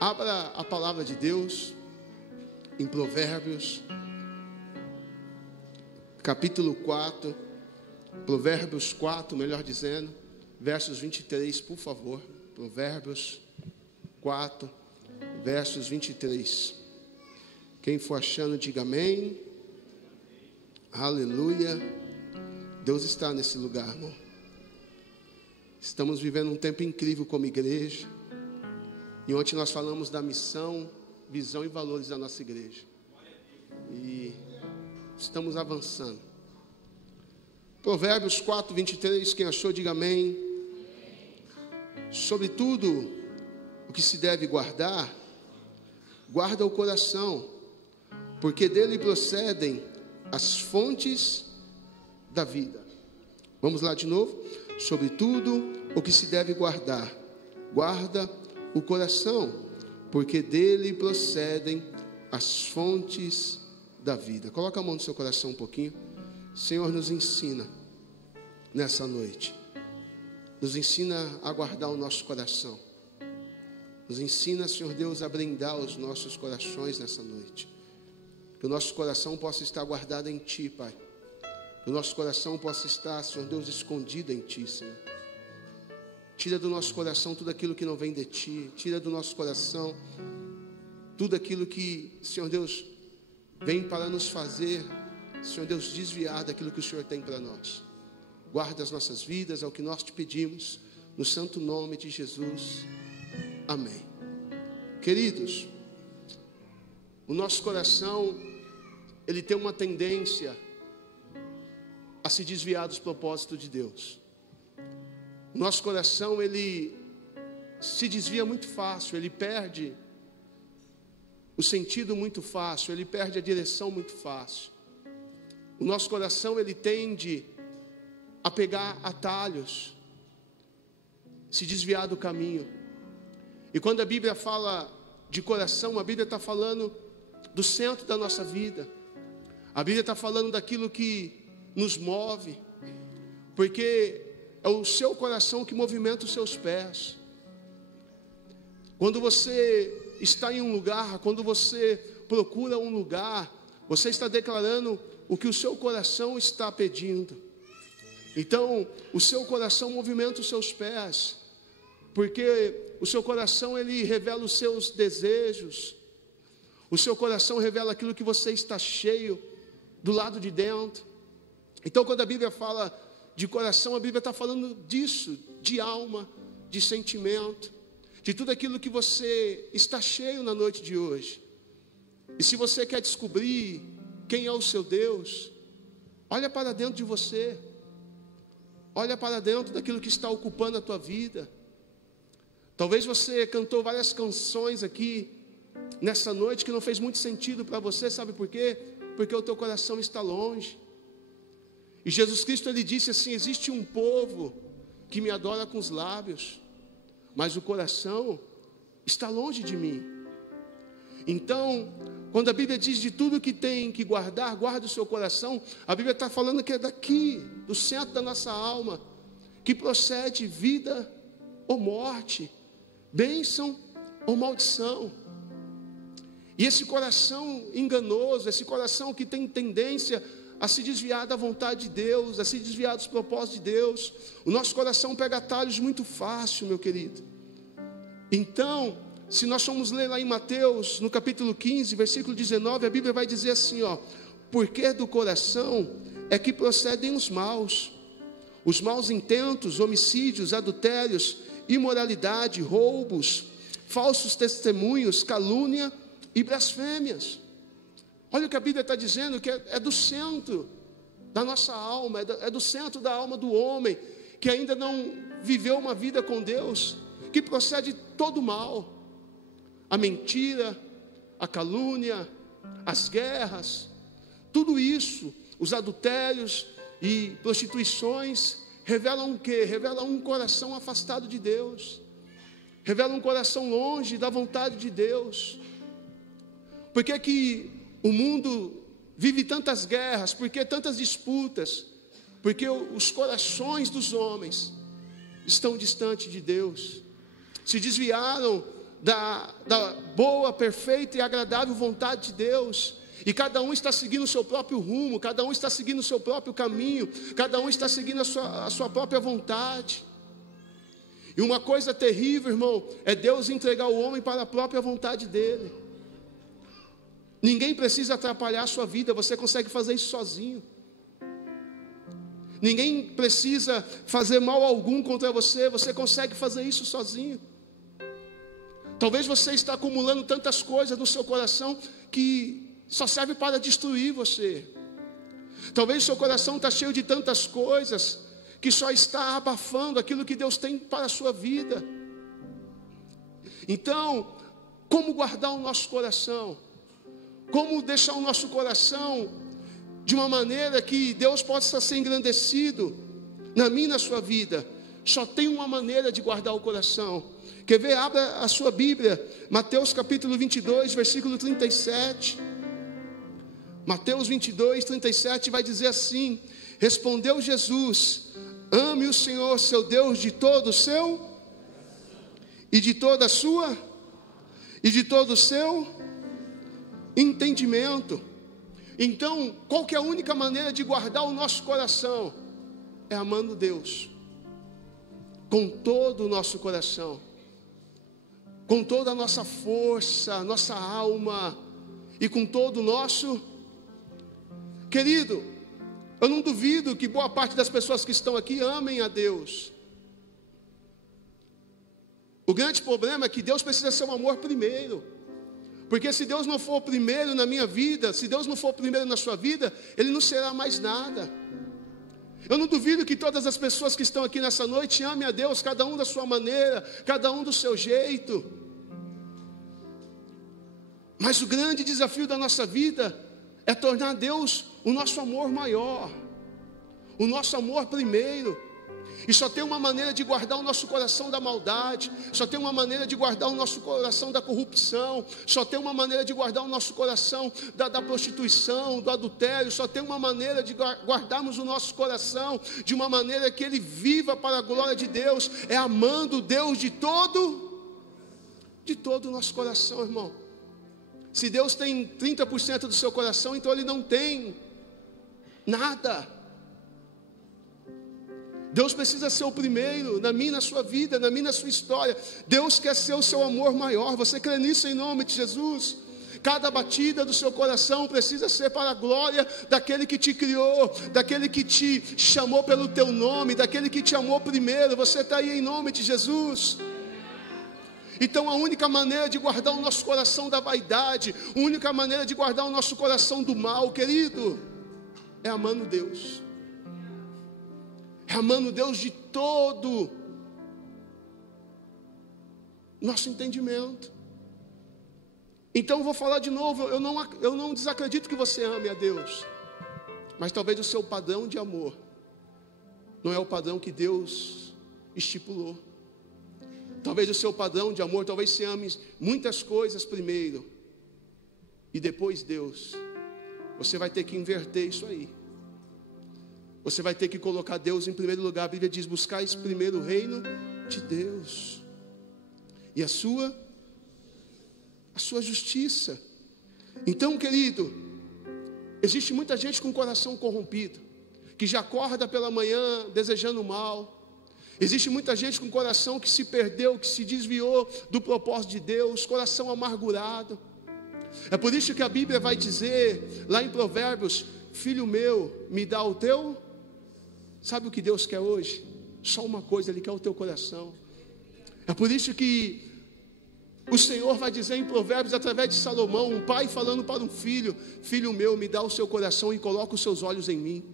Abra a palavra de Deus em Provérbios, capítulo 4, Provérbios 4, melhor dizendo, versos 23, por favor. Provérbios 4, versos 23. Quem for achando, diga amém. Aleluia. Deus está nesse lugar, irmão. Estamos vivendo um tempo incrível como igreja. E ontem nós falamos da missão, visão e valores da nossa igreja. E estamos avançando. Provérbios 4, 23, quem achou, diga amém. Sobretudo, o que se deve guardar, guarda o coração, porque dele procedem as fontes da vida. Vamos lá de novo. Sobretudo, o que se deve guardar, guarda o coração, porque dele procedem as fontes da vida. Coloca a mão no seu coração um pouquinho. Senhor, nos ensina nessa noite. Nos ensina a guardar o nosso coração. Nos ensina, Senhor Deus, a brindar os nossos corações nessa noite. Que o nosso coração possa estar guardado em Ti, Pai. Que o nosso coração possa estar, Senhor Deus, escondido em Ti, Senhor. Tira do nosso coração tudo aquilo que não vem de Ti. Tira do nosso coração tudo aquilo que, Senhor Deus, vem para nos fazer, Senhor Deus, desviar daquilo que o Senhor tem para nós. Guarda as nossas vidas, é o que nós te pedimos, no santo nome de Jesus. Amém. Queridos, o nosso coração, ele tem uma tendência a se desviar dos propósitos de Deus. O nosso coração, ele se desvia muito fácil, ele perde o sentido muito fácil, ele perde a direção muito fácil. O nosso coração, ele tende a pegar atalhos, se desviar do caminho. E quando a Bíblia fala de coração, a Bíblia está falando do centro da nossa vida. A Bíblia está falando daquilo que nos move, porque é o seu coração que movimenta os seus pés. Quando você está em um lugar, quando você procura um lugar, você está declarando o que o seu coração está pedindo. Então, o seu coração movimenta os seus pés, porque o seu coração, ele revela os seus desejos. O seu coração revela aquilo que você está cheio do lado de dentro. Então, quando a Bíblia fala de coração, a Bíblia está falando disso, de alma, de sentimento, de tudo aquilo que você está cheio na noite de hoje. E se você quer descobrir quem é o seu Deus, olha para dentro de você, olha para dentro daquilo que está ocupando a tua vida. Talvez você cantou várias canções aqui nessa noite que não fez muito sentido para você, sabe por quê? Porque o teu coração está longe. E Jesus Cristo, ele disse assim: existe um povo que me adora com os lábios, mas o coração está longe de mim. Então, quando a Bíblia diz de tudo que tem que guardar, guarda o seu coração, a Bíblia está falando que é daqui, do centro da nossa alma, que procede vida ou morte, bênção ou maldição. E esse coração enganoso, esse coração que tem tendência a se desviar da vontade de Deus, a se desviar dos propósitos de Deus, o nosso coração pega atalhos muito fácil, meu querido. Então, se nós formos ler lá em Mateus, no capítulo 15, versículo 19, a Bíblia vai dizer assim, ó: porque do coração é que procedem os maus intentos, homicídios, adultérios, imoralidade, roubos, falsos testemunhos, calúnia e blasfêmias. Olha o que a Bíblia está dizendo, que é do centro da nossa alma, é do centro da alma do homem, que ainda não viveu uma vida com Deus, que procede todo o mal, a mentira, a calúnia, as guerras, tudo isso, os adultérios e prostituições, revelam o quê? Revelam um coração afastado de Deus, revelam um coração longe da vontade de Deus. Por que que o mundo vive tantas guerras? Por que tantas disputas? Porque os corações dos homens estão distantes de Deus, se desviaram da boa, perfeita e agradável vontade de Deus. E cada um está seguindo o seu próprio rumo, cada um está seguindo o seu próprio caminho, cada um está seguindo a sua própria vontade. E uma coisa terrível, irmão, é Deus entregar o homem para a própria vontade dele. Ninguém precisa atrapalhar a sua vida, você consegue fazer isso sozinho. Ninguém precisa fazer mal algum contra você, você consegue fazer isso sozinho. Talvez você está acumulando tantas coisas no seu coração que só serve para destruir você. Talvez o seu coração está cheio de tantas coisas que só está abafando aquilo que Deus tem para a sua vida. Então, como guardar o nosso coração? Como deixar o nosso coração de uma maneira que Deus possa ser engrandecido na minha e na sua vida? Só tem uma maneira de guardar o coração. Quer ver? Abra a sua Bíblia, Mateus capítulo 22, versículo 37. Mateus 22, 37 vai dizer assim: respondeu Jesus: ame o Senhor seu Deus de todo o seu, e de toda a sua, e de todo o seu entendimento. Então, qual que é a única maneira de guardar o nosso coração? É amando Deus, com todo o nosso coração, com toda a nossa força, nossa alma, e com todo o nosso... Querido, eu não duvido que boa parte das pessoas que estão aqui amem a Deus. O grande problema é que Deus precisa ser um amor primeiro. Porque se Deus não for o primeiro na minha vida, se Deus não for o primeiro na sua vida, Ele não será mais nada. Eu não duvido que todas as pessoas que estão aqui nessa noite amem a Deus, cada um da sua maneira, cada um do seu jeito. Mas o grande desafio da nossa vida é tornar Deus o nosso amor maior, o nosso amor primeiro. E só tem uma maneira de guardar o nosso coração da maldade, só tem uma maneira de guardar o nosso coração da corrupção, só tem uma maneira de guardar o nosso coração da prostituição, do adultério, só tem uma maneira de guardarmos o nosso coração de uma maneira que ele viva para a glória de Deus, é amando Deus de todo o nosso coração, irmão. Se Deus tem 30% do seu coração, então Ele não tem nada. Deus precisa ser o primeiro na minha e na sua vida, na minha e na sua história. Deus quer ser o seu amor maior. Você crê nisso em nome de Jesus? Cada batida do seu coração precisa ser para a glória daquele que te criou, daquele que te chamou pelo teu nome, daquele que te amou primeiro. Você está aí em nome de Jesus? Então a única maneira de guardar o nosso coração da vaidade, a única maneira de guardar o nosso coração do mal, querido, é amando Deus. É amando Deus de todo nosso entendimento. Então eu vou falar de novo, eu não desacredito que você ame a Deus, mas talvez o seu padrão de amor não é o padrão que Deus estipulou. Talvez o seu padrão de amor, talvez você ame muitas coisas primeiro e depois Deus. Você vai ter que inverter isso aí. Você vai ter que colocar Deus em primeiro lugar. A Bíblia diz: buscais primeiro o reino de Deus e a sua justiça. Então, querido, existe muita gente com o coração corrompido, que já acorda pela manhã desejando mal. Existe muita gente com o coração que se perdeu, que se desviou do propósito de Deus, coração amargurado. É por isso que a Bíblia vai dizer, lá em Provérbios: filho meu, me dá o teu. Sabe o que Deus quer hoje? Só uma coisa, Ele quer o teu coração. É por isso que o Senhor vai dizer em Provérbios, através de Salomão, um pai falando para um filho: filho meu, me dá o seu coração e coloca os seus olhos em mim.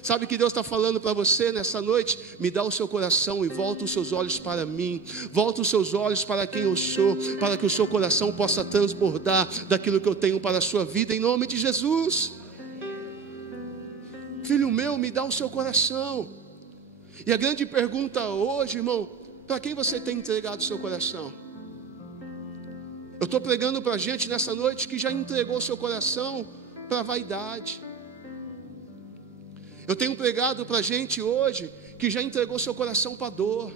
Sabe o que Deus está falando para você nessa noite? Me dá o seu coração e volta os seus olhos para mim. Volta os seus olhos para quem eu sou, para que o seu coração possa transbordar daquilo que eu tenho para a sua vida, em nome de Jesus. Filho meu, me dá o seu coração. E a grande pergunta hoje, irmão, para quem você tem entregado o seu coração? Eu estou pregando para a gente nessa noite que já entregou o seu coração para a vaidade. Eu tenho pregado para a gente hoje que já entregou seu coração para a dor.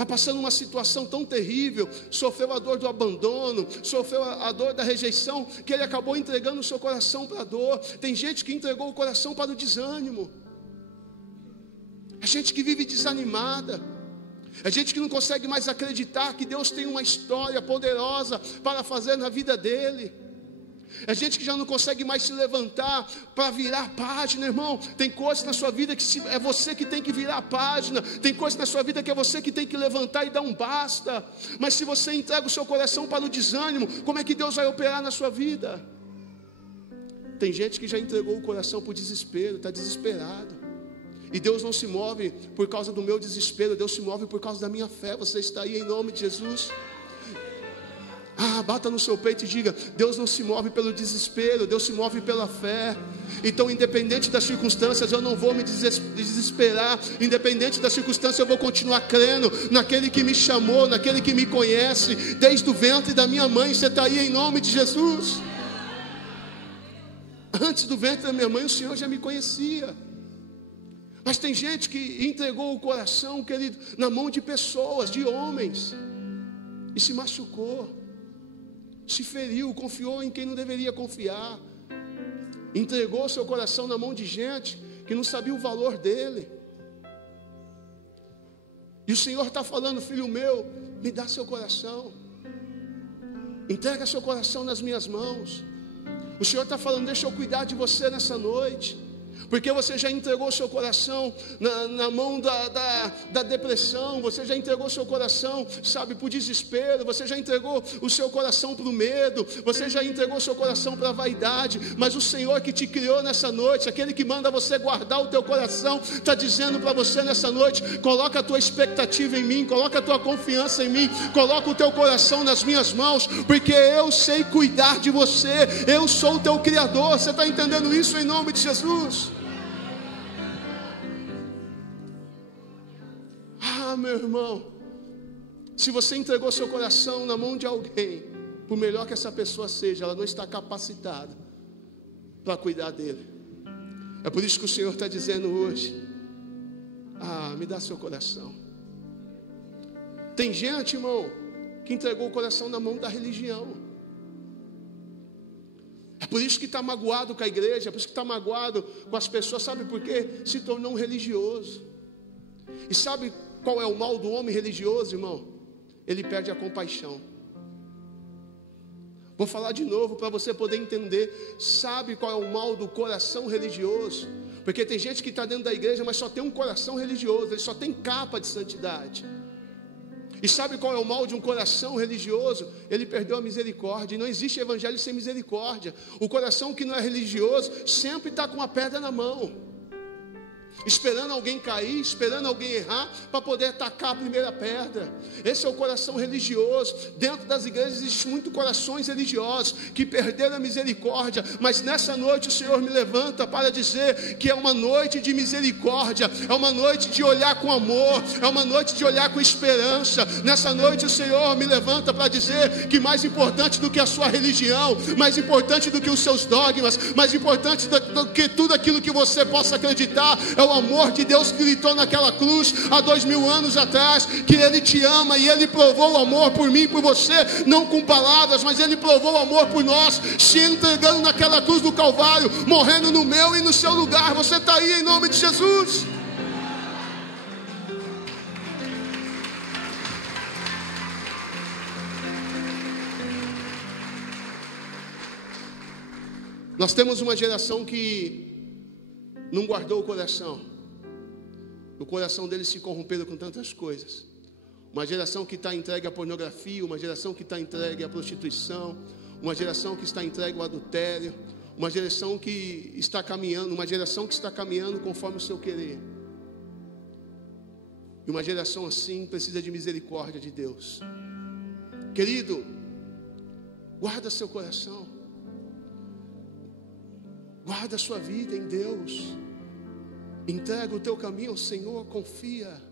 está passando uma situação tão terrível, sofreu a dor do abandono, sofreu a dor da rejeição, que ele acabou entregando o seu coração para a dor. Tem gente que entregou o coração para o desânimo, é gente que vive desanimada, é gente que não consegue mais acreditar que Deus tem uma história poderosa para fazer na vida dele. É gente que já não consegue mais se levantar para virar a página, irmão. Tem coisas na sua vida que é você que tem que virar a página. Tem coisas na sua vida que é você que tem que levantar e dar um basta. Mas se você entrega o seu coração para o desânimo, como é que Deus vai operar na sua vida? Tem gente que já entregou o coração para o desespero, está desesperado. E Deus não se move por causa do meu desespero, Deus se move por causa da minha fé. Você está aí em nome de Jesus? Bata no seu peito e diga: Deus não se move pelo desespero, Deus se move pela fé. Então, independente das circunstâncias, eu não vou me desesperar. Independente das circunstâncias, eu vou continuar crendo naquele que me chamou, naquele que me conhece desde o ventre da minha mãe. Você está aí em nome de Jesus? Antes do ventre da minha mãe, o Senhor já me conhecia. Mas tem gente que entregou o coração, querido, na mão de pessoas, de homens, e se machucou, se feriu, confiou em quem não deveria confiar, entregou seu coração na mão de gente que não sabia o valor dele. E o Senhor está falando: filho meu, me dá seu coração, entrega seu coração nas minhas mãos. O Senhor está falando: deixa eu cuidar de você nessa noite. Porque você já entregou seu coração na mão da depressão, você já entregou seu coração, sabe, para o desespero, você já entregou o seu coração para o medo, você já entregou seu coração para a vaidade. Mas o Senhor que te criou nessa noite, aquele que manda você guardar o teu coração, está dizendo para você nessa noite: coloca a tua expectativa em mim, coloca a tua confiança em mim, coloca o teu coração nas minhas mãos, porque eu sei cuidar de você, eu sou o teu Criador. Você está entendendo isso em nome de Jesus? Meu irmão, se você entregou seu coração na mão de alguém, por melhor que essa pessoa seja, ela não está capacitada para cuidar dele. É por isso que o Senhor está dizendo hoje: me dá seu coração. Tem gente, irmão, que entregou o coração na mão da religião. É por isso que está magoado com a igreja, é por isso que está magoado com as pessoas. Sabe por quê? Se tornou um religioso. E sabe qual é o mal do homem religioso, irmão? Ele perde a compaixão. Vou falar de novo para você poder entender. Sabe qual é o mal do coração religioso? Porque tem gente que está dentro da igreja, mas só tem um coração religioso, ele só tem capa de santidade. E sabe qual é o mal de um coração religioso? Ele perdeu a misericórdia. E não existe evangelho sem misericórdia. O coração que não é religioso sempre está com a pedra na mão, esperando alguém cair, esperando alguém errar, para poder tacar a primeira pedra. Esse é o coração religioso. Dentro das igrejas existem muitos corações religiosos que perderam a misericórdia. Mas nessa noite o Senhor me levanta para dizer que é uma noite de misericórdia, é uma noite de olhar com amor, é uma noite de olhar com esperança. Nessa noite o Senhor me levanta para dizer que mais importante do que a sua religião, mais importante do que os seus dogmas, mais importante do que tudo aquilo que você possa acreditar, é o amor de Deus que gritou naquela cruz há 2000 anos atrás, que Ele te ama e Ele provou o amor por mim e por você, não com palavras, mas Ele provou o amor por nós, se entregando naquela cruz do Calvário, morrendo no meu e no seu lugar. Você está aí em nome de Jesus? Nós temos uma geração que não guardou o coração. O coração deles se corromperam com tantas coisas. Uma geração que está entregue à pornografia, uma geração que está entregue à prostituição, uma geração que está entregue ao adultério, uma geração que está caminhando conforme o seu querer. E uma geração assim precisa de misericórdia de Deus. Querido, guarda seu coração. Guarda a sua vida em Deus. Entrega o teu caminho ao Senhor, confia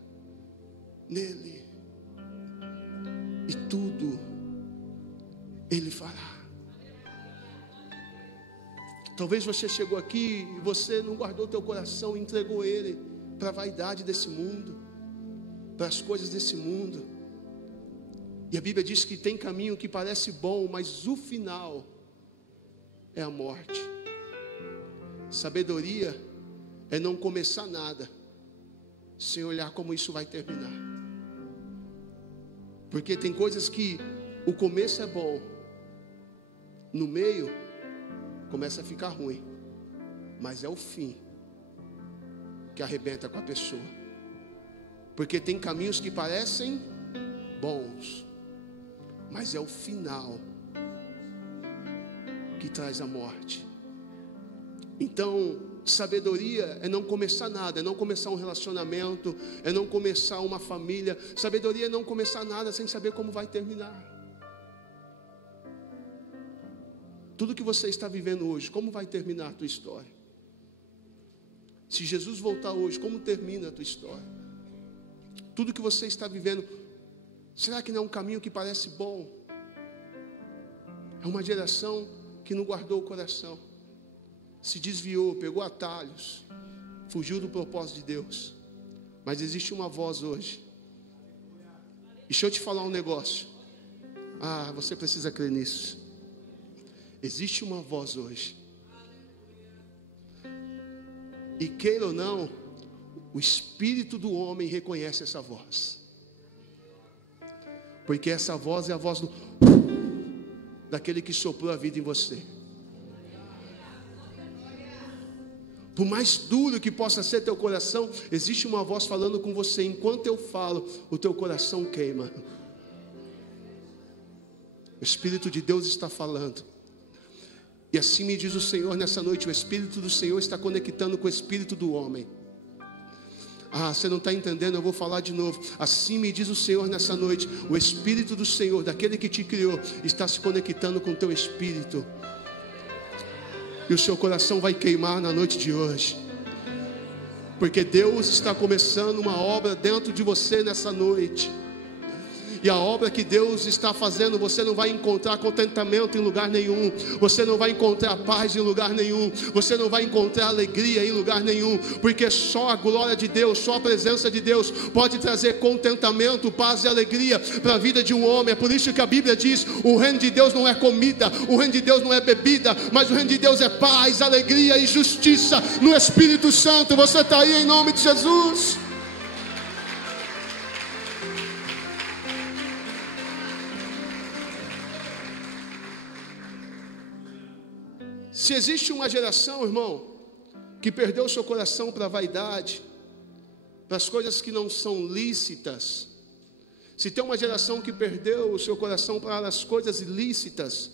nele, e tudo Ele fará. Talvez você chegou aqui e você não guardou o teu coração, entregou ele para a vaidade desse mundo. para as coisas desse mundo. E a Bíblia diz que tem caminho que parece bom, mas o final é a morte. Sabedoria é não começar nada sem olhar como isso vai terminar. Porque tem coisas que o começo é bom, no meio começa a ficar ruim, mas é o fim que arrebenta com a pessoa. Porque tem caminhos que parecem bons, mas é o final que traz a morte. Então, sabedoria é não começar nada, é não começar um relacionamento, é não começar uma família. Sabedoria é não começar nada sem saber como vai terminar. Tudo que você está vivendo hoje, como vai terminar a tua história? Se Jesus voltar hoje, como termina a tua história? Tudo que você está vivendo, será que não é um caminho que parece bom? É uma geração que não guardou o coração, se desviou, pegou atalhos, fugiu do propósito de Deus. Mas existe uma voz hoje. E deixa eu te falar um negócio. Você precisa crer nisso. Existe uma voz hoje. E queira ou não, o espírito do homem reconhece essa voz. Porque essa voz é a voz daquele que soprou a vida em você. Por mais duro que possa ser teu coração, existe uma voz falando com você. Enquanto eu falo, o teu coração queima. O Espírito de Deus está falando. E assim me diz o Senhor nessa noite, o Espírito do Senhor está conectando com o Espírito do homem. Você não está entendendo, eu vou falar de novo. Assim me diz o Senhor nessa noite, o Espírito do Senhor, daquele que te criou, está se conectando com o teu espírito. E o seu coração vai queimar na noite de hoje. Porque Deus está começando uma obra dentro de você nessa noite. E a obra que Deus está fazendo, você não vai encontrar contentamento em lugar nenhum. Você não vai encontrar paz em lugar nenhum. Você não vai encontrar alegria em lugar nenhum. Porque só a glória de Deus, só a presença de Deus pode trazer contentamento, paz e alegria para a vida de um homem. É por isso que a Bíblia diz, o reino de Deus não é comida, o reino de Deus não é bebida, mas o reino de Deus é paz, alegria e justiça no Espírito Santo. Você está aí em nome de Jesus? Se existe uma geração, irmão, que perdeu o seu coração para a vaidade, para as coisas que não são lícitas, se tem uma geração que perdeu o seu coração para as coisas ilícitas,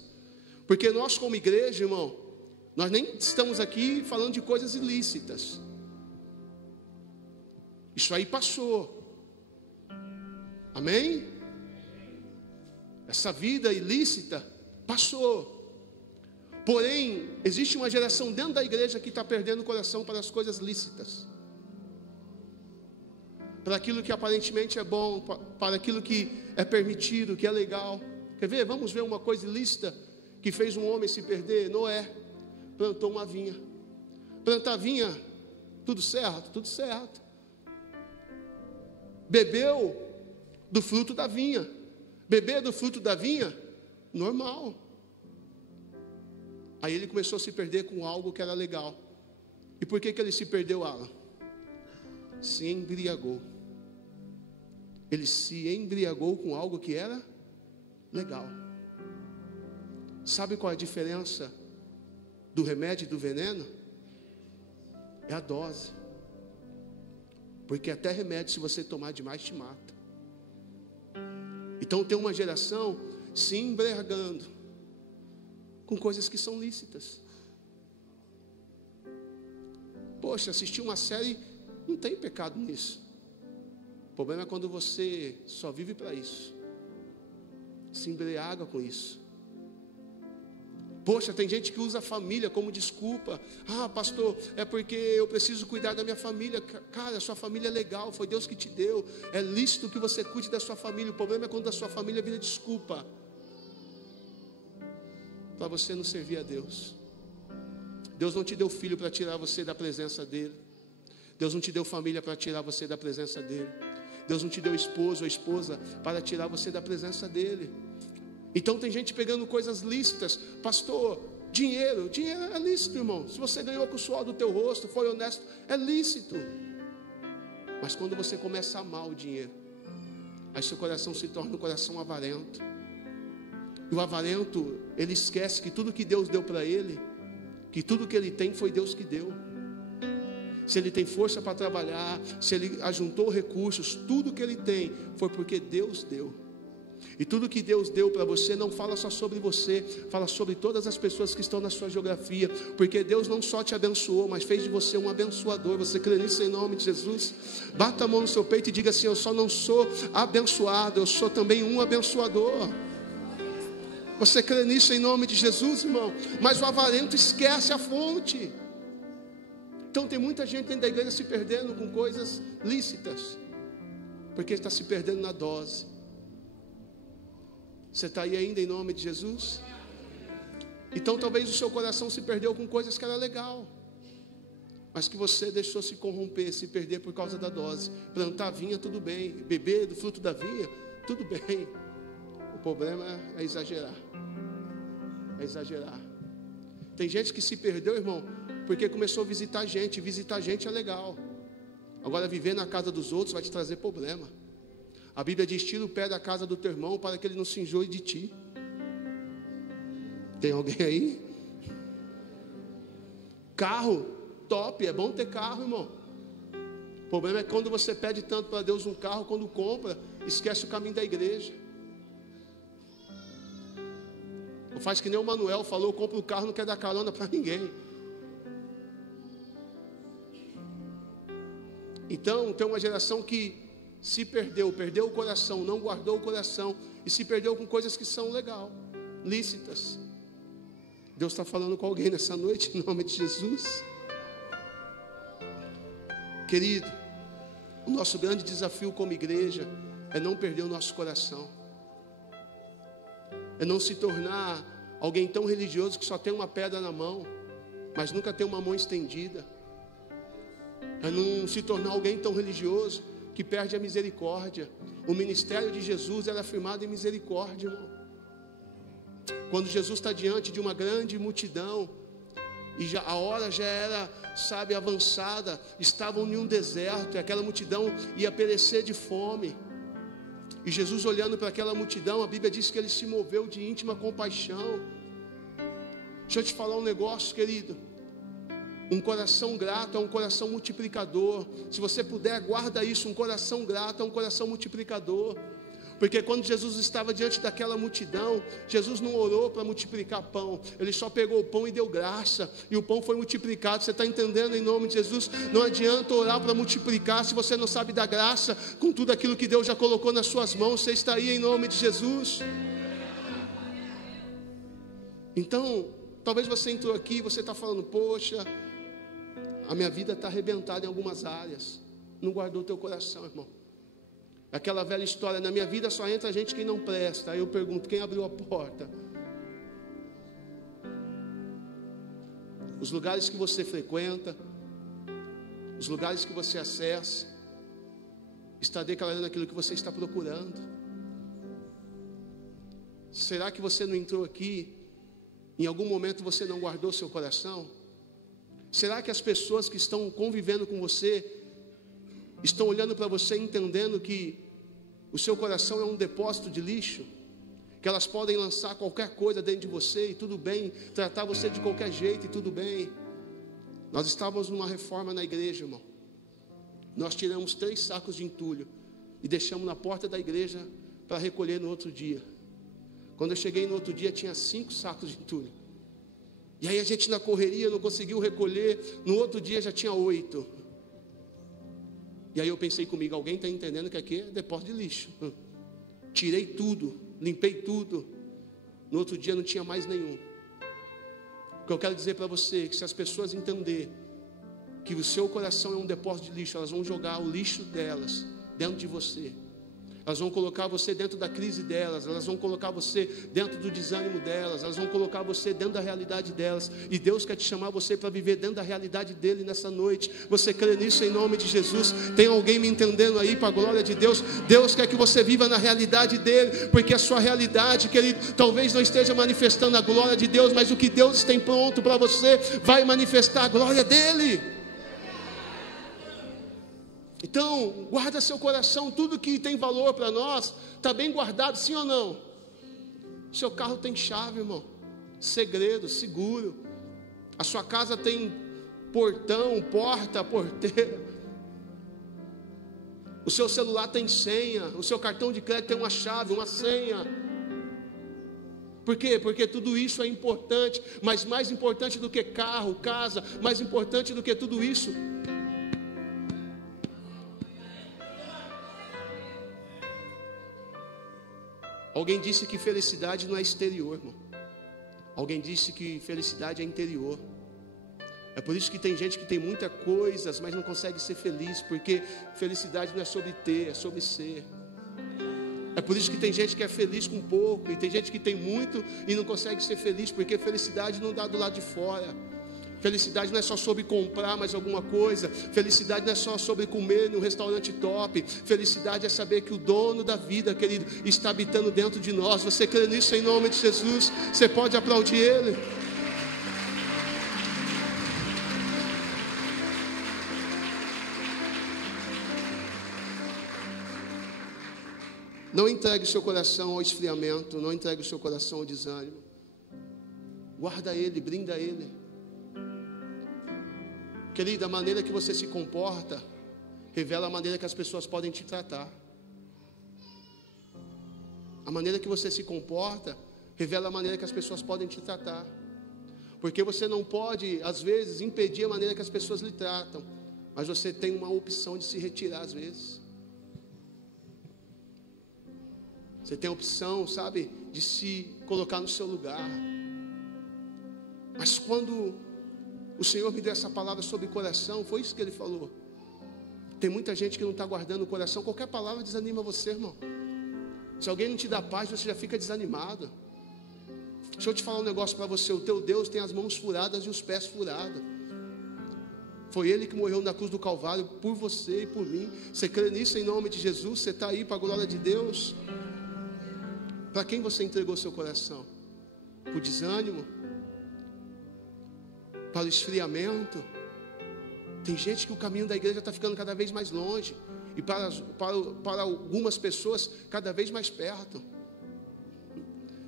porque nós como igreja, irmão, nós nem estamos aqui falando de coisas ilícitas. Isso aí passou. Amém? Essa vida ilícita passou. Porém, existe uma geração dentro da igreja que está perdendo o coração para as coisas lícitas, para aquilo que aparentemente é bom, para aquilo que é permitido, que é legal. Quer ver? Vamos ver uma coisa ilícita que fez um homem se perder. Noé plantou uma vinha. Plantar vinha, tudo certo? Tudo certo. Bebeu do fruto da vinha. Beber do fruto da vinha, normal. Aí ele começou a se perder com algo que era legal. E por que ele se perdeu, Alan? Se embriagou. Ele se embriagou com algo que era legal. Sabe qual é a diferença do remédio e do veneno? É a dose. Porque até remédio, se você tomar demais, te mata. Então tem uma geração se embriagando com coisas que são lícitas. Poxa, assistir uma série, não tem pecado nisso. O problema é quando você só vive para isso, se embriaga com isso. Poxa, tem gente que usa a família como desculpa. Pastor, é porque eu preciso cuidar da minha família. Cara, a sua família é legal, foi Deus que te deu. É lícito que você cuide da sua família. O problema é quando a sua família vira desculpa para você não servir a Deus. Deus não te deu filho para tirar você da presença dele. Deus não te deu família para tirar você da presença dele. Deus não te deu esposo ou esposa para tirar você da presença dele. Então tem gente pegando coisas lícitas. Pastor, dinheiro é lícito, irmão. Se você ganhou com o suor do teu rosto, foi honesto, é lícito. Mas quando você começa a amar o dinheiro, aí seu coração se torna um coração avarento. E o avarento, ele esquece que tudo que Deus deu para ele, que tudo que ele tem foi Deus que deu. Se ele tem força para trabalhar, se ele ajuntou recursos, tudo que ele tem foi porque Deus deu. E tudo que Deus deu para você não fala só sobre você, fala sobre todas as pessoas que estão na sua geografia, porque Deus não só te abençoou, mas fez de você um abençoador. Você crê nisso em nome de Jesus? Bata a mão no seu peito e diga assim: eu só não sou abençoado, eu sou também um abençoador. Você crê nisso em nome de Jesus, irmão? Mas o avarento esquece a fonte. Então tem muita gente dentro da igreja se perdendo com coisas lícitas, porque está se perdendo na dose. Você está aí ainda em nome de Jesus? Então talvez o seu coração se perdeu com coisas que era legal, mas que você deixou se corromper, se perder por causa da dose. Plantar vinha, tudo bem. Beber do fruto da vinha, tudo bem. O problema é exagerar. É exagerar. Tem gente que se perdeu, irmão, porque começou a visitar gente. Visitar gente é legal. Agora viver na casa dos outros vai te trazer problema. A Bíblia diz: tira o pé da casa do teu irmão para que ele não se enjoe de ti. Tem alguém aí? Carro, top, é bom ter carro, irmão. O problema é que quando você pede tanto para Deus um carro, quando compra, esquece o caminho da igreja. Ou faz que nem o Manuel falou: compra um carro, não quer dar carona para ninguém. Então tem uma geração que se perdeu o coração, não guardou o coração, e se perdeu com coisas que são legal, lícitas. Deus está falando com alguém nessa noite, em nome de Jesus. Querido, o nosso grande desafio como igreja é não perder o nosso coração, é não se tornar alguém tão religioso que só tem uma pedra na mão, mas nunca tem uma mão estendida, é não se tornar alguém tão religioso que perde a misericórdia. O ministério de Jesus era firmado em misericórdia, irmão. Quando Jesus está diante de uma grande multidão, e a hora já era, avançada, estavam em um deserto, e aquela multidão ia perecer de fome, e Jesus olhando para aquela multidão, a Bíblia diz que ele se moveu de íntima compaixão. Deixa eu te falar um negócio, querido. Um coração grato é um coração multiplicador. Se você puder, guarda isso. Um coração grato é um coração multiplicador. Porque quando Jesus estava diante daquela multidão, Jesus não orou para multiplicar pão. Ele só pegou o pão e deu graça, e o pão foi multiplicado. Você está entendendo em nome de Jesus? Não adianta orar para multiplicar se você não sabe dar graça com tudo aquilo que Deus já colocou nas suas mãos. Você está aí em nome de Jesus? Então, talvez você entrou aqui e você está falando: poxa, a minha vida está arrebentada em algumas áreas. Não guardou o teu coração, irmão. Aquela velha história: na minha vida só entra gente que não presta. Aí eu pergunto: quem abriu a porta? Os lugares que você frequenta, os lugares que você acessa, está declarando aquilo que você está procurando. Será que você não entrou aqui, em algum momento você não guardou seu coração? Será que as pessoas que estão convivendo com você estão olhando para você, entendendo que o seu coração é um depósito de lixo, que elas podem lançar qualquer coisa dentro de você e tudo bem, tratar você de qualquer jeito e tudo bem? Nós estávamos numa reforma na igreja, irmão. Nós tiramos 3 sacos de entulho e deixamos na porta da igreja para recolher no outro dia. Quando eu cheguei no outro dia, tinha 5 sacos de entulho. E aí a gente na correria não conseguiu recolher. No outro dia já tinha 8. E aí eu pensei comigo: alguém está entendendo que aqui é depósito de lixo. Tirei tudo, limpei tudo. No outro dia não tinha mais nenhum. O que eu quero dizer para você é que se as pessoas entenderem que o seu coração é um depósito de lixo, elas vão jogar o lixo delas dentro de você. Elas vão colocar você dentro da crise delas, elas vão colocar você dentro do desânimo delas, elas vão colocar você dentro da realidade delas. E Deus quer te chamar você para viver dentro da realidade dele nessa noite. Você crê nisso em nome de Jesus? Tem alguém me entendendo aí para a glória de Deus? Deus quer que você viva na realidade dele, porque a sua realidade, querido, talvez não esteja manifestando a glória de Deus, mas o que Deus tem pronto para você vai manifestar a glória dele. Então, guarda seu coração, tudo que tem valor para nós, está bem guardado, sim ou não? Seu carro tem chave, irmão, segredo, seguro. A sua casa tem portão, porta, porteira. O seu celular tem senha, o seu cartão de crédito tem uma chave, uma senha. Por quê? Porque tudo isso é importante, mas mais importante do que carro, casa, mais importante do que tudo isso, alguém disse que felicidade não é exterior, irmão. Alguém disse que felicidade é interior. É por isso que tem gente que tem muitas coisas, mas não consegue ser feliz, porque felicidade não é sobre ter, é sobre ser. É por isso que tem gente que é feliz com pouco, e tem gente que tem muito e não consegue ser feliz, porque felicidade não dá do lado de fora. Felicidade não é só sobre comprar mais alguma coisa. Felicidade não é só sobre comer em um restaurante top. Felicidade é saber que o dono da vida, querido, está habitando dentro de nós. Você crê nisso em nome de Jesus? Você pode aplaudir Ele? Não entregue o seu coração ao esfriamento. Não entregue o seu coração ao desânimo. Guarda Ele, brinda Ele. Querida, a maneira que você se comporta revela a maneira que as pessoas podem te tratar. A maneira que você se comporta revela a maneira que as pessoas podem te tratar. Porque você não pode, às vezes, impedir a maneira que as pessoas lhe tratam, mas você tem uma opção de se retirar às vezes. Você tem a opção, sabe, de se colocar no seu lugar. Mas quando o Senhor me deu essa palavra sobre coração, foi isso que Ele falou. Tem muita gente que não está guardando o coração. Qualquer palavra desanima você, irmão. Se alguém não te dá paz, você já fica desanimado. Deixa eu te falar um negócio para você. O teu Deus tem as mãos furadas e os pés furados. Foi Ele que morreu na cruz do Calvário por você e por mim. Você crê nisso em nome de Jesus? Você está aí para a glória de Deus? Para quem você entregou seu coração? Para o desânimo? Para o esfriamento? Tem gente que o caminho da igreja está ficando cada vez mais longe, e para algumas pessoas cada vez mais perto.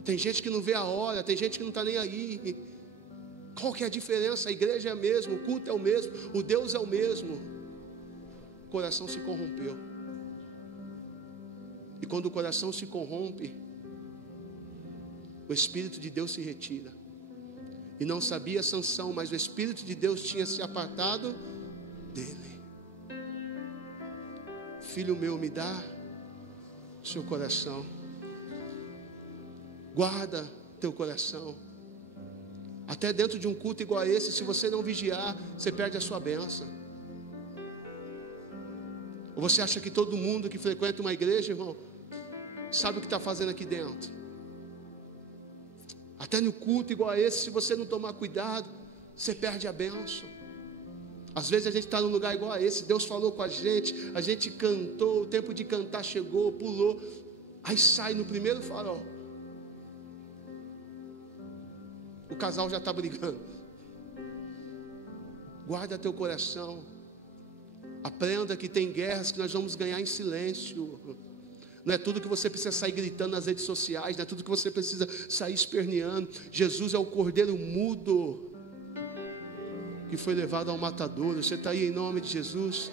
Tem gente que não vê a hora, tem gente que não está nem aí. Qual que é a diferença? A igreja é a mesma, o culto é o mesmo, o Deus é o mesmo. O coração se corrompeu. E quando o coração se corrompe, o Espírito de Deus se retira. E não sabia Sansão, mas o Espírito de Deus tinha se apartado dele. Filho meu, me dá o seu coração. Guarda teu coração. Até dentro de um culto igual a esse, se você não vigiar, você perde a sua bênção. Ou você acha que todo mundo que frequenta uma igreja, irmão, sabe o que está fazendo aqui dentro? Até no culto igual a esse, se você não tomar cuidado, você perde a bênção. Às vezes a gente está num lugar igual a esse, Deus falou com a gente cantou, o tempo de cantar chegou, pulou, aí sai no primeiro farol, o casal já está brigando. Guarda teu coração. Aprenda que tem guerras que nós vamos ganhar em silêncio. Não é tudo que você precisa sair gritando nas redes sociais, não é tudo que você precisa sair esperneando. Jesus é o cordeiro mudo que foi levado ao matadouro. Você está aí em nome de Jesus?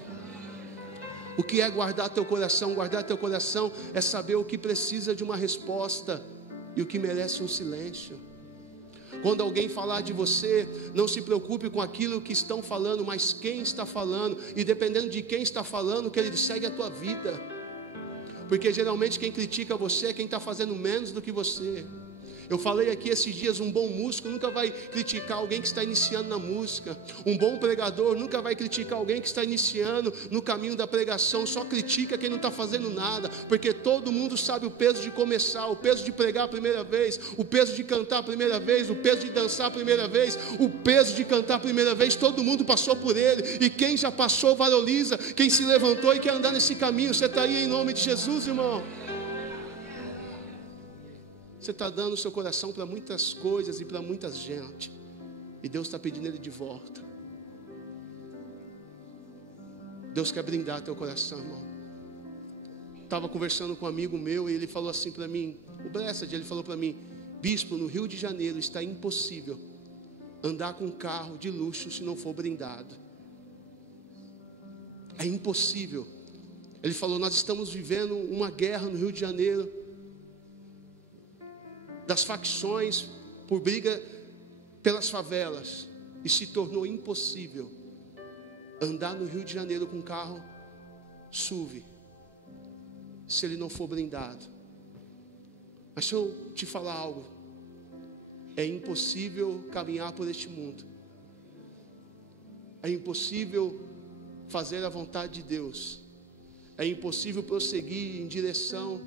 O que é guardar teu coração? Guardar teu coração é saber o que precisa de uma resposta e o que merece um silêncio. Quando alguém falar de você, não se preocupe com aquilo que estão falando, mas quem está falando. E dependendo de quem está falando, que ele segue a tua vida. Porque geralmente quem critica você é quem está fazendo menos do que você. Eu falei aqui esses dias, um bom músico nunca vai criticar alguém que está iniciando na música. Um bom pregador nunca vai criticar alguém que está iniciando no caminho da pregação. Só critica quem não está fazendo nada, porque todo mundo sabe o peso de começar, o peso de pregar a primeira vez, o peso de cantar a primeira vez, o peso de dançar a primeira vez, o peso de cantar a primeira vez. Todo mundo passou por ele, e quem já passou valoriza quem se levantou e quer andar nesse caminho. Você está aí em nome de Jesus, irmão? Você está dando o seu coração para muitas coisas e para muita gente, e Deus está pedindo ele de volta. Deus quer brindar teu coração, irmão. Estava conversando com um amigo meu, e ele falou assim para mim, o Bressad, ele falou para mim: bispo, no Rio de Janeiro está impossível andar com um carro de luxo se não for brindado. É impossível. Ele falou: nós estamos vivendo uma guerra no Rio de Janeiro, das facções, por briga pelas favelas, e se tornou impossível andar no Rio de Janeiro com um carro SUV se ele não for blindado. Mas se eu te falar algo, é impossível caminhar por este mundo, é impossível fazer a vontade de Deus, é impossível prosseguir em direção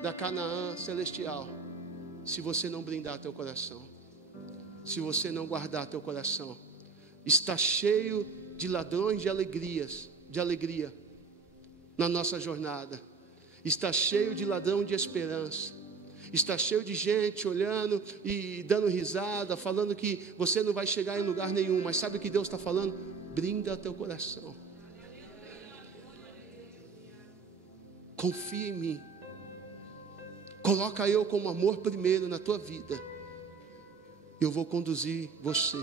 da Canaã celestial, se você não blindar teu coração, se você não guardar teu coração. Está cheio de ladrões de alegria na nossa jornada. Está cheio de ladrão de esperança. Está cheio de gente olhando e dando risada, falando que você não vai chegar em lugar nenhum. Mas sabe o que Deus está falando? Brinda teu coração. Confia em mim. Coloca eu como amor primeiro na tua vida. Eu vou conduzir você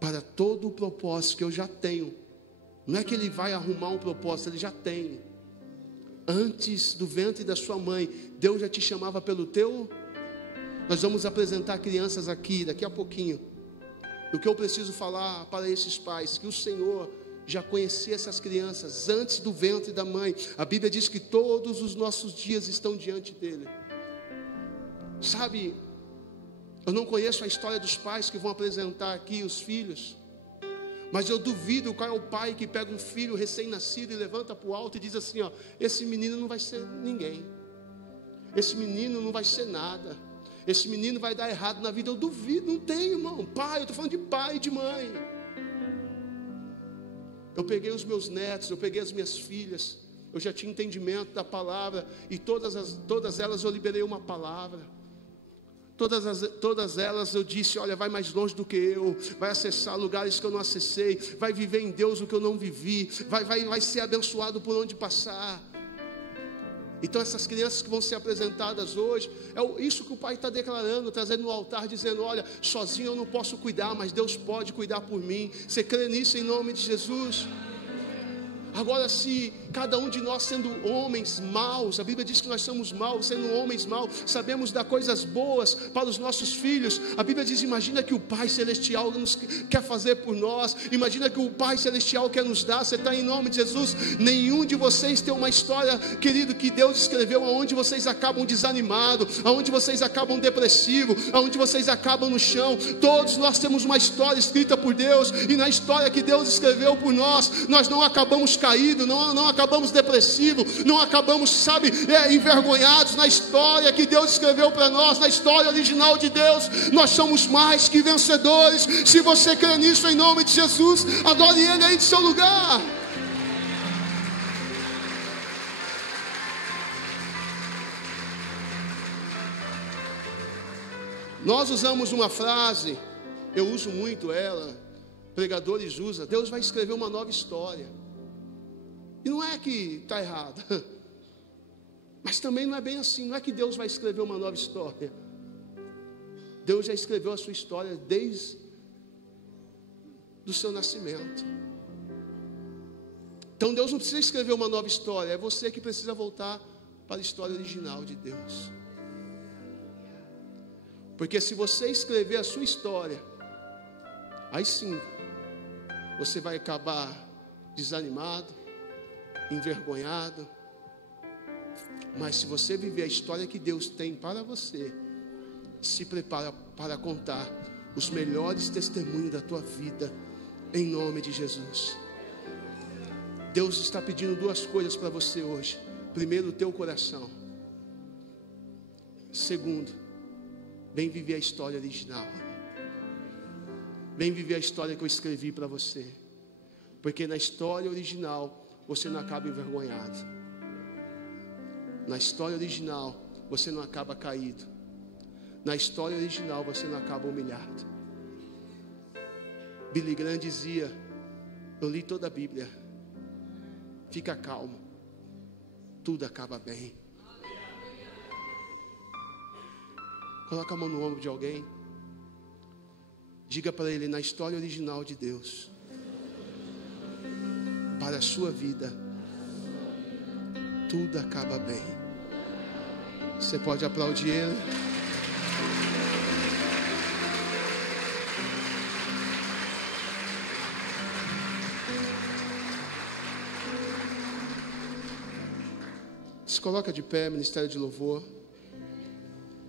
para todo o propósito que eu já tenho. Não é que ele vai arrumar um propósito, ele já tem. Antes do ventre da sua mãe, Deus já te chamava pelo teu. Nós vamos apresentar crianças aqui, daqui a pouquinho. O que eu preciso falar para esses pais, que o Senhor já conhecia essas crianças antes do ventre da mãe. A Bíblia diz que todos os nossos dias estão diante dele. Sabe, eu não conheço a história dos pais que vão apresentar aqui os filhos, mas eu duvido qual é o pai que pega um filho recém-nascido e levanta para o alto e diz assim: ó, esse menino não vai ser ninguém, esse menino não vai ser nada, esse menino vai dar errado na vida. Eu duvido, não tem, irmão. Pai, eu estou falando de pai e de mãe. Eu peguei os meus netos, eu peguei as minhas filhas, eu já tinha entendimento da palavra, e todas elas eu liberei uma palavra. Todas elas eu disse: olha, vai mais longe do que eu, vai acessar lugares que eu não acessei, vai viver em Deus o que eu não vivi, vai ser abençoado por onde passar. Então essas crianças que vão ser apresentadas hoje, é isso que o pai está declarando, trazendo no altar, dizendo: olha, sozinho eu não posso cuidar, mas Deus pode cuidar por mim. Você crê nisso em nome de Jesus? Agora, se cada um de nós, sendo homens maus, a Bíblia diz que nós somos maus, sendo homens maus, sabemos dar coisas boas para os nossos filhos. A Bíblia diz: imagina que o Pai Celestial nos quer fazer por nós, imagina que o Pai Celestial quer nos dar. Você está em nome de Jesus? Nenhum de vocês tem uma história, querido, que Deus escreveu, aonde vocês acabam desanimados, aonde vocês acabam depressivos, aonde vocês acabam no chão. Todos nós temos uma história escrita por Deus, e na história que Deus escreveu por nós, nós não acabamos caídos, não acabamos depressivos, não acabamos, sabe, envergonhados. Na história que Deus escreveu para nós, na história original de Deus, nós somos mais que vencedores. Se você crê nisso, em nome de Jesus, adore Ele aí do seu lugar. Nós usamos uma frase, eu uso muito ela, pregadores usam: Deus vai escrever uma nova história. E não é que está errado, mas também não é bem assim. Não é que Deus vai escrever uma nova história. Deus já escreveu a sua história desde o seu nascimento. Então Deus não precisa escrever uma nova história, é você que precisa voltar para a história original de Deus. Porque se você escrever a sua história, aí sim você vai acabar desanimado, envergonhado, Mas se você viver a história que Deus tem para você, se prepara para contar os melhores testemunhos da tua vida, em nome de Jesus. Deus está pedindo duas coisas para você hoje. Primeiro, o teu coração. Segundo, vem viver a história original. Vem viver a história que eu escrevi para você. Porque na história original, você não acaba envergonhado. Na história original, você não acaba caído. Na história original, você não acaba humilhado. Billy Graham dizia, eu li toda a Bíblia, fica calmo, tudo acaba bem. Coloca a mão no ombro de alguém, diga para ele, na história original de Deus, para a sua vida, tudo acaba bem. Você pode aplaudir ele. Se coloca de pé, Ministério de Louvor.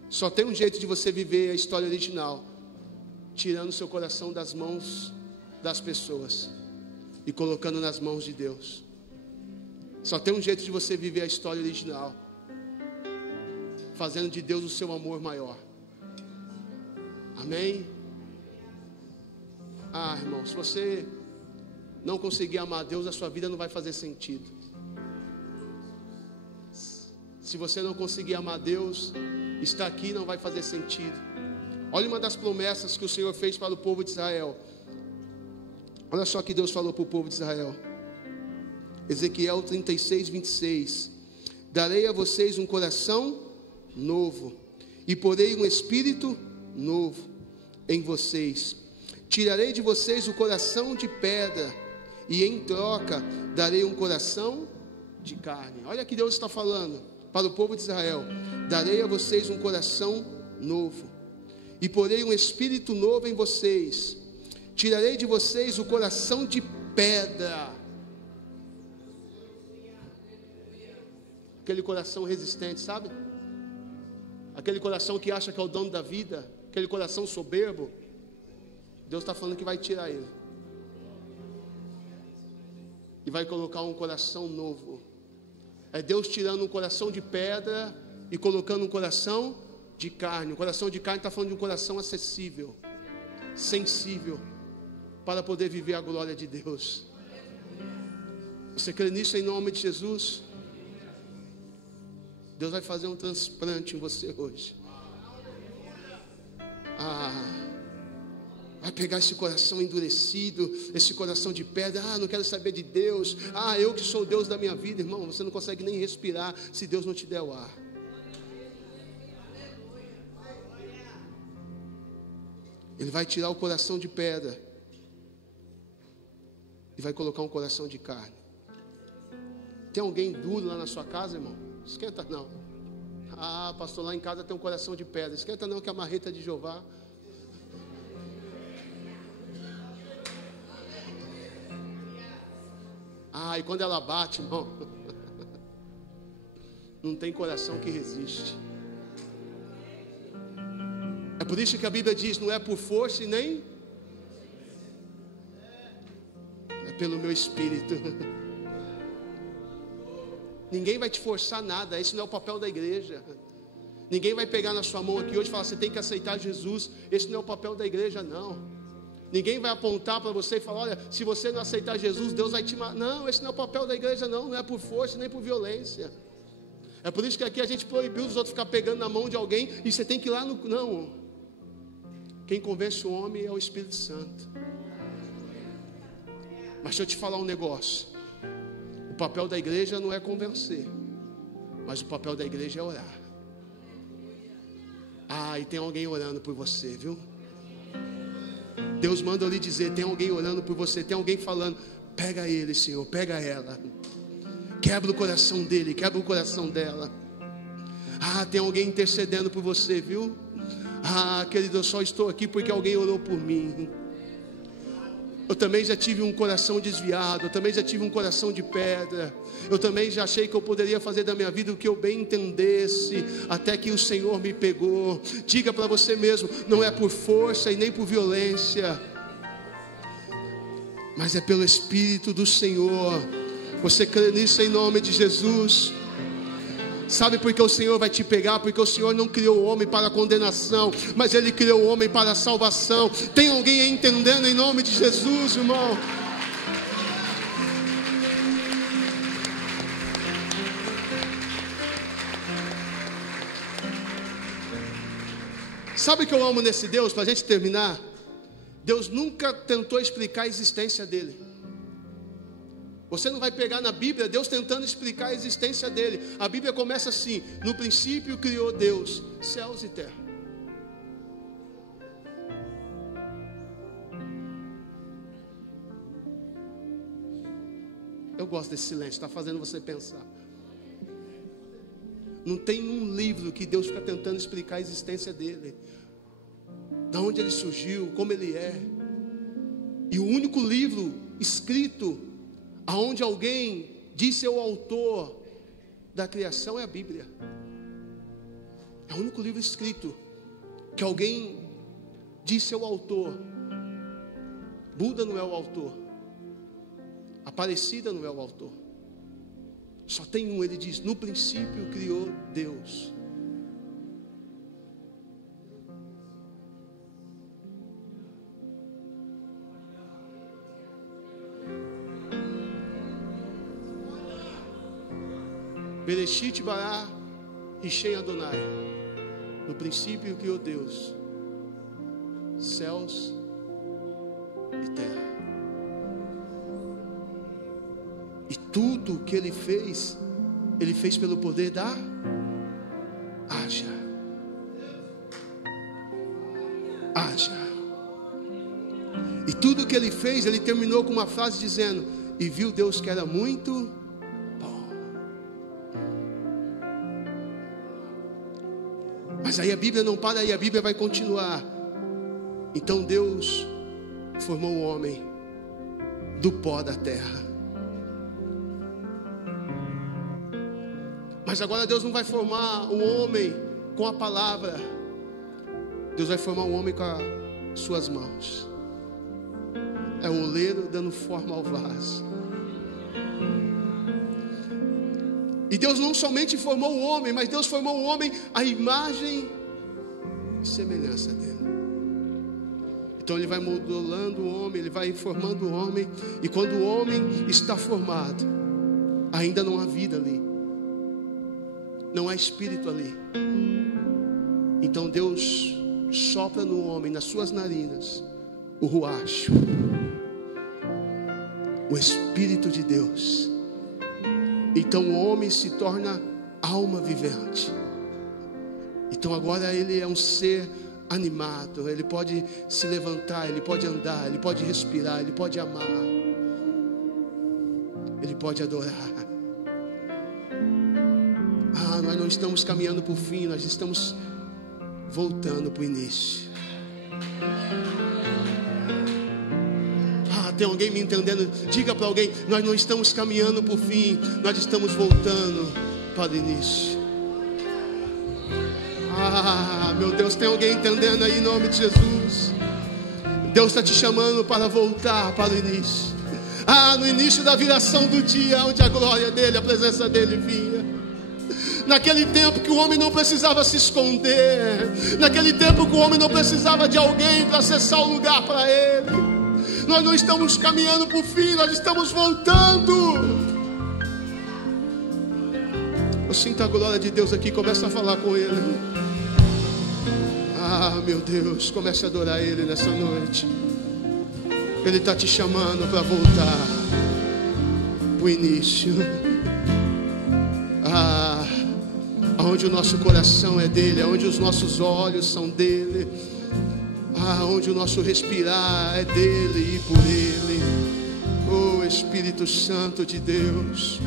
Só tem um jeito de você viver a história original, tirando seu coração das mãos das pessoas e colocando nas mãos de Deus. Só tem um jeito de você viver a história original, fazendo de Deus o seu amor maior. Amém? Irmão, se você não conseguir amar a Deus, a sua vida não vai fazer sentido. Se você não conseguir amar a Deus, estar aqui não vai fazer sentido. Olha uma das promessas que o Senhor fez para o povo de Israel. Olha só o que Deus falou para o povo de Israel. Ezequiel 36, 26. Darei a vocês um coração novo, e porei um espírito novo em vocês. Tirarei de vocês o coração de pedra, e em troca darei um coração de carne. Olha o que Deus está falando para o povo de Israel: darei a vocês um coração novo, e porei um espírito novo em vocês. Tirarei de vocês o coração de pedra, aquele coração resistente, sabe? Aquele coração que acha que é o dono da vida, aquele coração soberbo. Deus está falando que vai tirar ele e vai colocar um coração novo. É Deus tirando um coração de pedra e colocando um coração de carne. O coração de carne está falando de um coração acessível, sensível, para poder viver a glória de Deus. Você crê nisso em nome de Jesus? Deus vai fazer um transplante em você hoje. Vai pegar esse coração endurecido, esse coração de pedra. Não quero saber de Deus. Eu que sou o Deus da minha vida. Irmão, você não consegue nem respirar se Deus não te der o ar. Ele vai tirar o coração de pedra e vai colocar um coração de carne. Tem alguém duro lá na sua casa, irmão? Esquenta não. Pastor, lá em casa tem um coração de pedra. Esquenta não, que a marreta de Jeová. E quando ela bate, irmão, não tem coração que resiste. É por isso que a Bíblia diz, não é por força e nem é pelo meu espírito. Ninguém vai te forçar nada. Esse não é o papel da igreja. Ninguém vai pegar na sua mão aqui hoje e falar, você tem que aceitar Jesus. Esse não é o papel da igreja, não. Ninguém vai apontar para você e falar, olha, se você não aceitar Jesus, Deus vai te matar. Não, esse não é o papel da igreja, não. Não é por força nem por violência. É por isso que aqui a gente proibiu os outros ficar pegando na mão de alguém e você tem que ir lá no... Não. Quem convence o homem é o Espírito Santo. Mas deixa eu te falar um negócio. O papel da igreja não é convencer, mas o papel da igreja é orar. E tem alguém orando por você, viu? Deus manda eu lhe dizer, tem alguém orando por você, tem alguém falando, pega ele, Senhor, pega ela, quebra o coração dele, quebra o coração dela. Tem alguém intercedendo por você, viu? Querido, eu só estou aqui porque alguém orou por mim. Eu também já tive um coração desviado, eu também já tive um coração de pedra, eu também já achei que eu poderia fazer da minha vida o que eu bem entendesse, até que o Senhor me pegou. Diga para você mesmo, não é por força e nem por violência, mas é pelo Espírito do Senhor. Você crê nisso em nome de Jesus? Sabe por que o Senhor vai te pegar? Porque o Senhor não criou o homem para condenação, mas Ele criou o homem para salvação. Tem alguém aí entendendo em nome de Jesus, irmão? Sabe o que eu amo nesse Deus? Para a gente terminar, Deus nunca tentou explicar a existência dele. Você não vai pegar na Bíblia Deus tentando explicar a existência dele. A Bíblia começa assim: no princípio criou Deus céus e terra. Eu gosto desse silêncio, está fazendo você pensar. Não tem um livro que Deus fica tentando explicar a existência dele, de onde ele surgiu, como ele é. E o único livro escrito aonde alguém diz ser o autor da criação é a Bíblia. É o único livro escrito que alguém diz ser o autor. Buda não é o autor, Aparecida não é o autor. Só tem um, ele diz: no princípio criou Deus. Bereshit bara Rishem Adonai. No princípio criou Deus céus e terra. E tudo que ele fez pelo poder da haja. E tudo que ele fez, ele terminou com uma frase dizendo: e viu Deus que era muito bom. Mas aí a Bíblia não para aí, a Bíblia vai continuar. Então Deus formou o homem do pó da terra. Mas agora Deus não vai formar o homem com a palavra. Deus vai formar o homem com as suas mãos. É o oleiro dando forma ao vaso. E Deus não somente formou o homem, mas Deus formou o homem à imagem e semelhança dele. Então ele vai modelando o homem, ele vai formando o homem. E quando o homem está formado, ainda não há vida ali, não há espírito ali. Então Deus sopra no homem, nas suas narinas, o ruach, o Espírito de Deus. Então o homem se torna alma vivente. Então agora ele é um ser animado, ele pode se levantar, ele pode andar, ele pode respirar, ele pode amar, ele pode adorar. Nós não estamos caminhando para o fim, nós estamos voltando para o início. Tem alguém me entendendo? Diga para alguém: nós não estamos caminhando para o fim, nós estamos voltando para o início. Meu Deus, tem alguém entendendo aí em nome de Jesus? Deus está te chamando para voltar para o início. No início da viração do dia, onde a glória dele, a presença dele vinha. Naquele tempo que o homem não precisava se esconder, naquele tempo que o homem não precisava de alguém para acessar o lugar para ele. Nós não estamos caminhando para o fim, nós estamos voltando. Eu sinto a glória de Deus aqui, começa a falar com ele. Meu Deus, comece a adorar ele nessa noite. Ele está te chamando para voltar para o início. Onde o nosso coração é dele, onde os nossos olhos são dele, onde o nosso respirar é dele e por ele. Oh Espírito Santo de Deus.